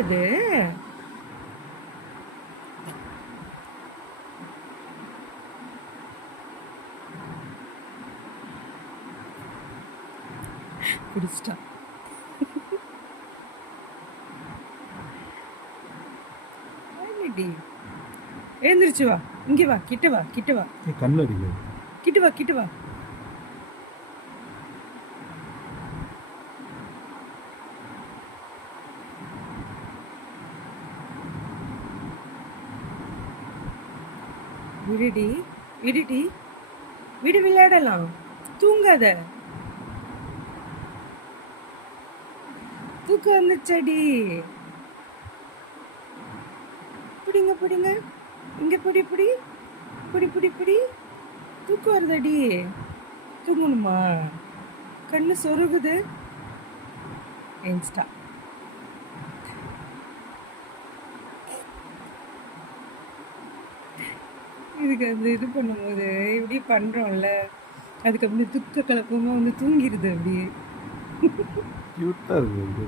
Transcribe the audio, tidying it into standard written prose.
இது பிடிச்சிட்டா. எழுந்திருச்சு வா, இங்கே வா, கிட்ட வா, கிட்ட வா, கண்ணு அடிக்குது, கிட்ட வா, கிட்ட வா. விடுடி, விடுடி, விடு, விளையாடலாம். தூங்காத. தூக்கம் வந்துச்சடி. பிடிங்க, பிடிங்க, இங்க பிடி, பிடி, பிடி, பிடி, பிடி. தூக்கம் வருதடி. தூங்கணுமா? கண்ணு சொருகுது. இன்ஸ்டா இதுக்கு அந்த இது பண்ணும்போது இப்படி பண்ணுறோம்ல, அதுக்கு அப்படி துக்க கலப்பமாக வந்து தூங்கிடுது அப்படியே. கியூட்டாக இருக்குது.